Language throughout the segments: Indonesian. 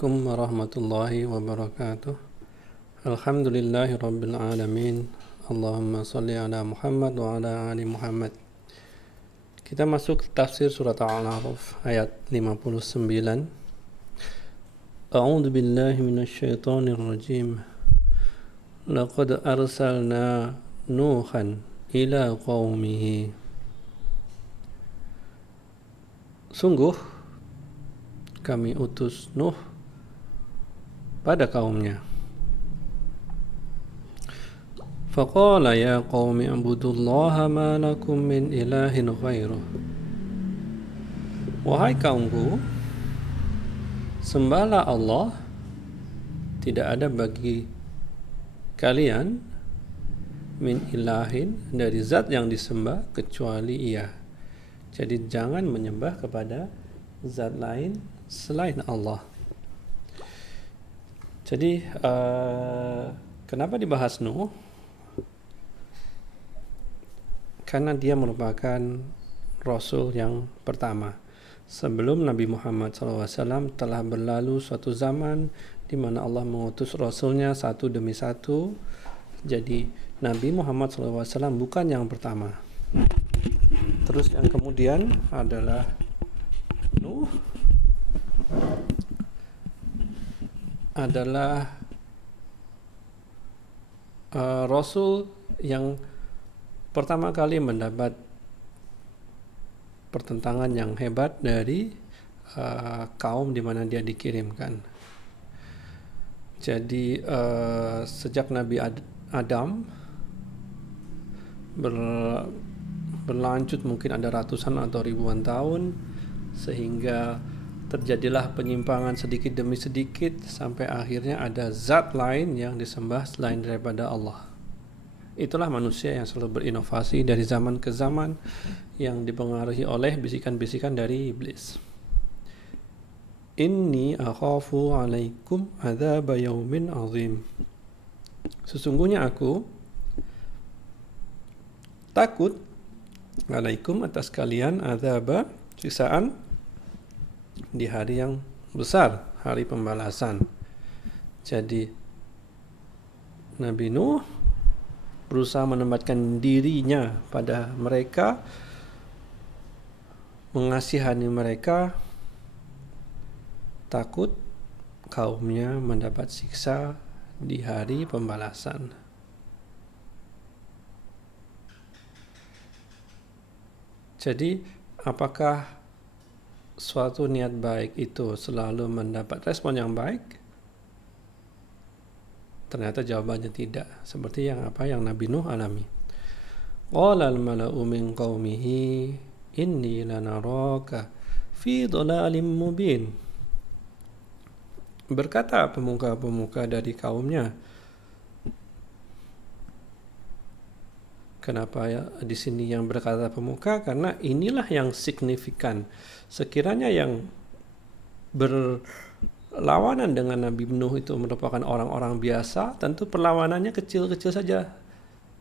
Assalamualaikum warahmatullahi wabarakatuh. Alhamdulillahi rabbil alamin. Allahumma salli ala Muhammad wa ala ali Muhammad. Kita masuk tafsir surat Al-A'raf ayat 59. A'udzu billahi minasyaitonir rajim. Laqad arsalna Nuhan ila qaumihi. Sungguh kami utus Nuh pada kaumnya. Faqala ya qaumi ibudullaha ma lakum min ilahin ghairuh. Wahai kaumku, sembahlah Allah, tidak ada bagi kalian min ilahin, dari zat yang disembah kecuali Ia. Jadi jangan menyembah kepada zat lain selain Allah. Jadi kenapa dibahas Nuh? Karena dia merupakan Rasul yang pertama. Sebelum Nabi Muhammad SAW telah berlalu suatu zaman di mana Allah mengutus Rasulnya satu demi satu. Jadi Nabi Muhammad SAW bukan yang pertama. Terus yang kemudian adalah Nuh adalah Rasul yang pertama kali mendapat pertentangan yang hebat dari kaum di mana dia dikirimkan. Jadi sejak Nabi Adam berlanjut mungkin ada ratusan atau ribuan tahun, sehingga terjadilah penyimpangan sedikit demi sedikit sampai akhirnya ada zat lain yang disembah selain daripada Allah. Itulah manusia yang selalu berinovasi dari zaman ke zaman, yang dipengaruhi oleh bisikan-bisikan dari iblis. Inni akhafu alaikum adzab yaumin azim. Sesungguhnya aku takut alaikum atas kalian adzab, siksaan di hari yang besar, hari pembalasan. Jadi Nabi Nuh berusaha menempatkan dirinya pada mereka, mengasihani mereka, takut kaumnya mendapat siksa di hari pembalasan. Jadi apakah suatu niat baik itu selalu mendapat respon yang baik? Ternyata jawabannya tidak, seperti yang Nabi Nuh alami. Qala al-mala'u min qaumihi inni lanaraka fi dhalalim mubin. Berkata pemuka-pemuka dari kaumnya. Kenapa ya di sini yang berkata pemuka? Karena inilah yang signifikan. Sekiranya yang berlawanan dengan Nabi Nuh itu merupakan orang-orang biasa, tentu perlawanannya kecil-kecil saja.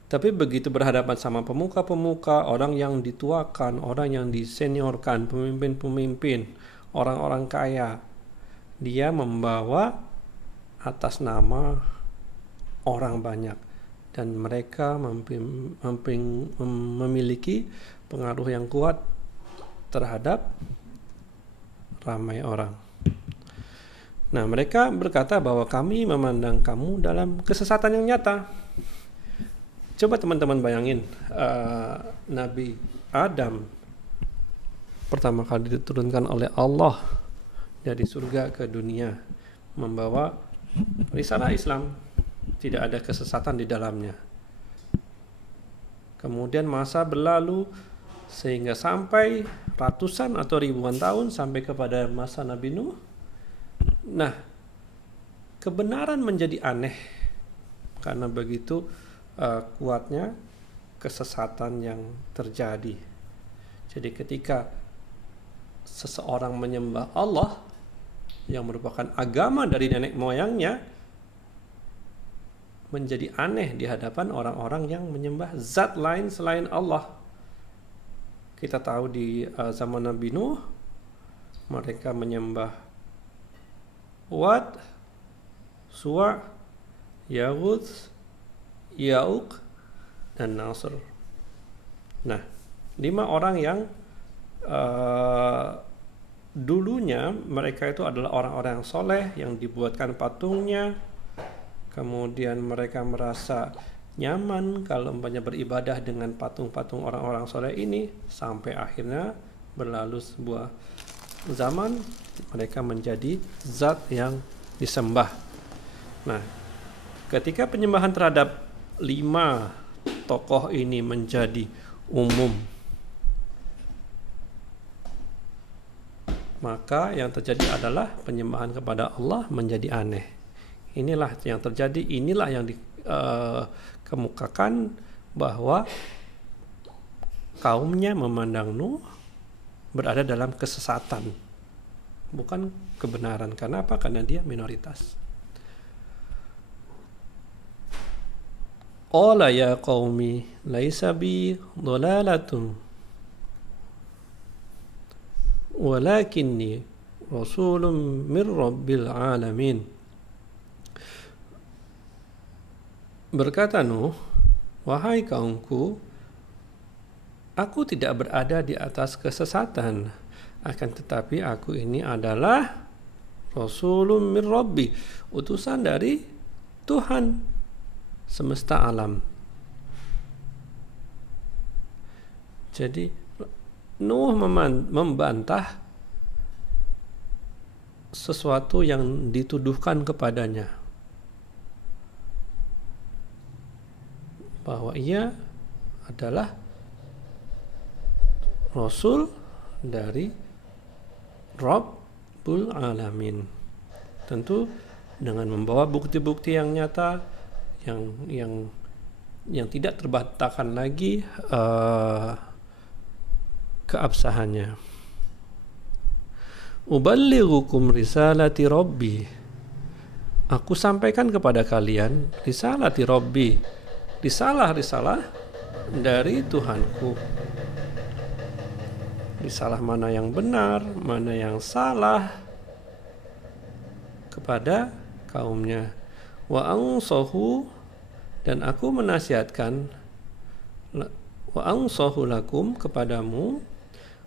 Tapi begitu berhadapan sama pemuka-pemuka, orang yang dituakan, orang yang diseniorkan, pemimpin-pemimpin, orang-orang kaya, dia membawa atas nama orang banyak. Dan mereka memiliki pengaruh yang kuat terhadap ramai orang. Nah, mereka berkata bahwa kami memandang kamu dalam kesesatan yang nyata. Coba teman-teman bayangin, Nabi Adam pertama kali diturunkan oleh Allah dari surga ke dunia, membawa risalah Islam. Tidak ada kesesatan di dalamnya. Kemudian masa berlalu sehingga sampai ratusan atau ribuan tahun sampai kepada masa Nabi Nuh. Nah, kebenaran menjadi aneh karena begitu kuatnya kesesatan yang terjadi. Jadi ketika seseorang menyembah Allah yang merupakan agama dari nenek moyangnya, menjadi aneh di hadapan orang-orang yang menyembah zat lain selain Allah. Kita tahu di zaman Nabi Nuh, mereka menyembah Wad, Suwa', Yaghuz, Ya'uq, dan Nasr. Nah, 5 orang yang dulunya mereka itu adalah orang-orang yang soleh, yang dibuatkan patungnya, kemudian mereka merasa nyaman kalau umpamanya beribadah dengan patung-patung orang-orang soleh ini, sampai akhirnya berlalu sebuah zaman mereka menjadi zat yang disembah. Nah, ketika penyembahan terhadap 5 tokoh ini menjadi umum, maka yang terjadi adalah penyembahan kepada Allah menjadi aneh. Inilah yang terjadi, inilah yang dikemukakan bahwa kaumnya memandang Nuh berada dalam kesesatan, bukan kebenaran. Karena apa? Karena dia minoritas. Qala ya qaumi laisa bi dhalalatun walakinni rasulun min rabbil alamin. Berkata Nuh, wahai kaumku, aku tidak berada di atas kesesatan, akan tetapi aku ini adalah rasulun min rabbi, utusan dari Tuhan semesta alam. Jadi Nuh membantah sesuatu yang dituduhkan kepadanya, bahwa ia adalah Rasul dari Rabbul Alamin. Tentu dengan membawa bukti-bukti yang nyata, yang tidak terbantahkan lagi keabsahannya. Uballighukum risalati Rabbi. Aku sampaikan kepada kalian risalati Rabbi, risalah dari Tuhanku. Risalah mana yang benar, mana yang salah, kepada kaumnya. Wa ansahu, dan aku menasihatkan, wa ansahu lakum, kepadamu,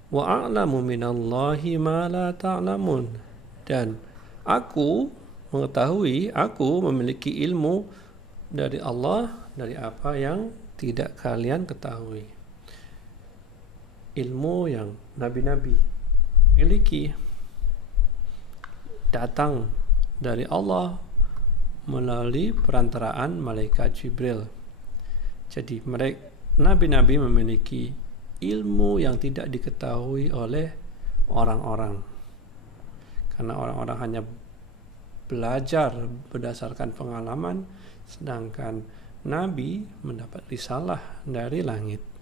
wa a'lamu minallahi ma la ta'lamun, dan aku mengetahui, aku memiliki ilmu dari Allah dari apa yang tidak kalian ketahui. Ilmu yang nabi-nabi miliki datang dari Allah melalui perantaraan malaikat Jibril. Jadi nabi-nabi memiliki ilmu yang tidak diketahui oleh orang-orang, karena orang-orang hanya belajar berdasarkan pengalaman, sedangkan nabi mendapat risalah dari langit.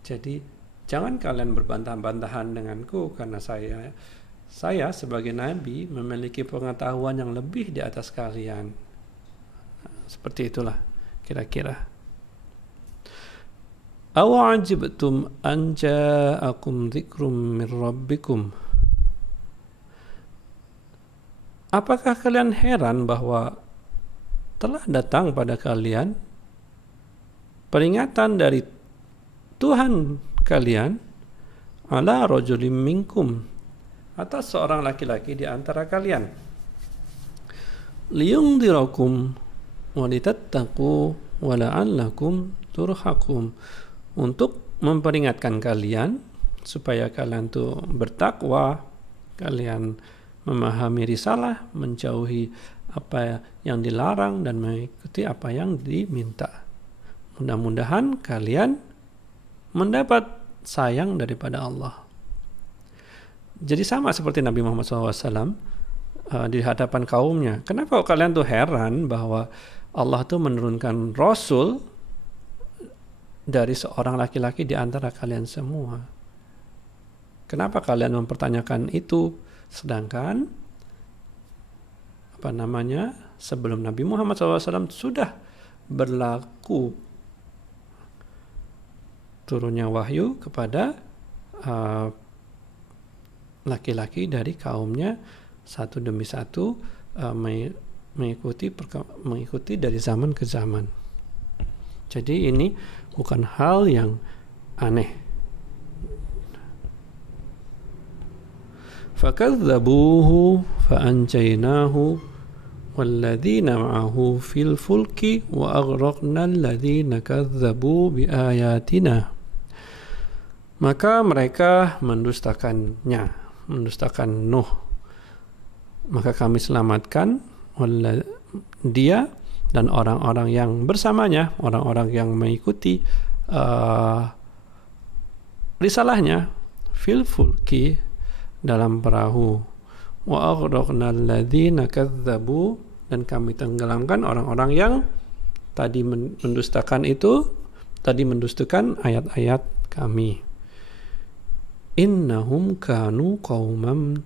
Jadi jangan kalian berbantah-bantahan denganku, karena saya sebagai nabi memiliki pengetahuan yang lebih di atas kalian. Seperti itulah kira-kira. Awa'ajibtum an ja'akum dzikrum min rabbikum. Apakah kalian heran bahwa telah datang pada kalian peringatan dari Tuhan kalian, ala rajulim minkum, atas seorang laki-laki di antara kalian, liyungdirakum wa litattaqu wa la'allakum turhakum, untuk memperingatkan kalian supaya kalian tuh bertakwa, kalian memahami risalah, menjauhi apa yang dilarang dan mengikuti apa yang diminta. Mudah-mudahan kalian mendapat sayang daripada Allah. Jadi sama seperti Nabi Muhammad SAW di hadapan kaumnya. Kenapa kalian tuh heran bahwa Allah tuh menurunkan Rasul dari seorang laki-laki di antara kalian semua? Kenapa kalian mempertanyakan itu? Sedangkan sebelum Nabi Muhammad SAW sudah berlaku turunnya wahyu kepada laki-laki dari kaumnya satu demi satu mengikuti dari zaman ke zaman. Jadi ini bukan hal yang aneh. Fakadzabuhu fa'anjaynahu walladzina ma'ahu fil fulki wa aghraqna alladzina kadzabu biayatina. Maka mereka mendustakan Nuh. Maka kami selamatkan dia dan orang-orang yang bersamanya, orang-orang yang mengikuti risalahnya, fil fulki, dalam perahu, wa aghraqna alladzina kadzabu, dan kami tenggelamkan orang-orang yang tadi mendustakan ayat-ayat kami. Innahum kanu qauman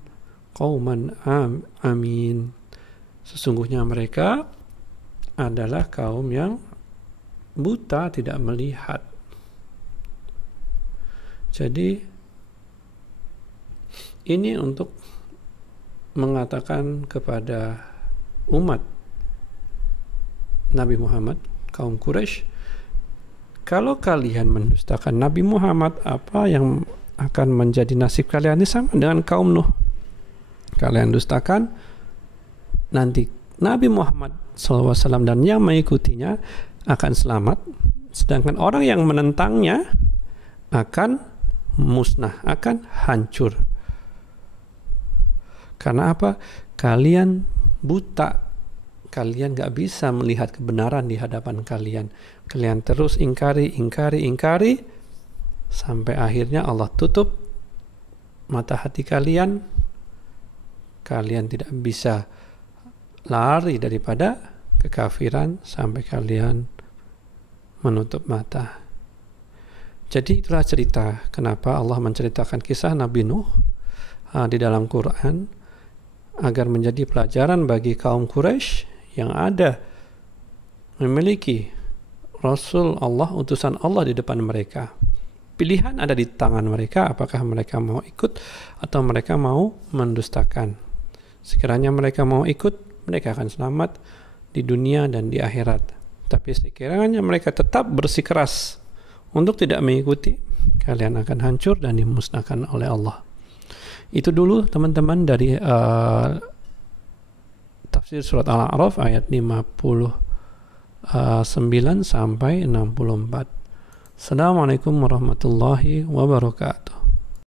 amin. Sesungguhnya mereka adalah kaum yang buta, tidak melihat. Jadi ini untuk mengatakan kepada umat Nabi Muhammad, kaum Quraisy, kalau kalian mendustakan Nabi Muhammad, apa yang akan menjadi nasib kalian? Ini sama dengan kaum Nuh. Kalian dustakan, nanti Nabi Muhammad SAW dan yang mengikutinya akan selamat, sedangkan orang yang menentangnya akan musnah, akan hancur. Karena apa? Kalian buta, kalian gak bisa melihat kebenaran di hadapan kalian. Kalian terus ingkari, sampai akhirnya Allah tutup mata hati kalian. Kalian tidak bisa lari daripada kekafiran sampai kalian menutup mata. Jadi itulah cerita kenapa Allah menceritakan kisah Nabi Nuh di dalam Quran, agar menjadi pelajaran bagi kaum Quraisy yang ada memiliki Rasul Allah, utusan Allah di depan mereka. Pilihan ada di tangan mereka, apakah mereka mau ikut atau mereka mau mendustakan. Sekiranya mereka mau ikut, mereka akan selamat di dunia dan di akhirat. Tapi sekiranya mereka tetap bersikeras untuk tidak mengikuti, kalian akan hancur dan dimusnahkan oleh Allah. Itu dulu teman-teman dari tafsir surat Al-A'raf ayat 59 sampai 64. Assalamualaikum warahmatullahi wabarakatuh.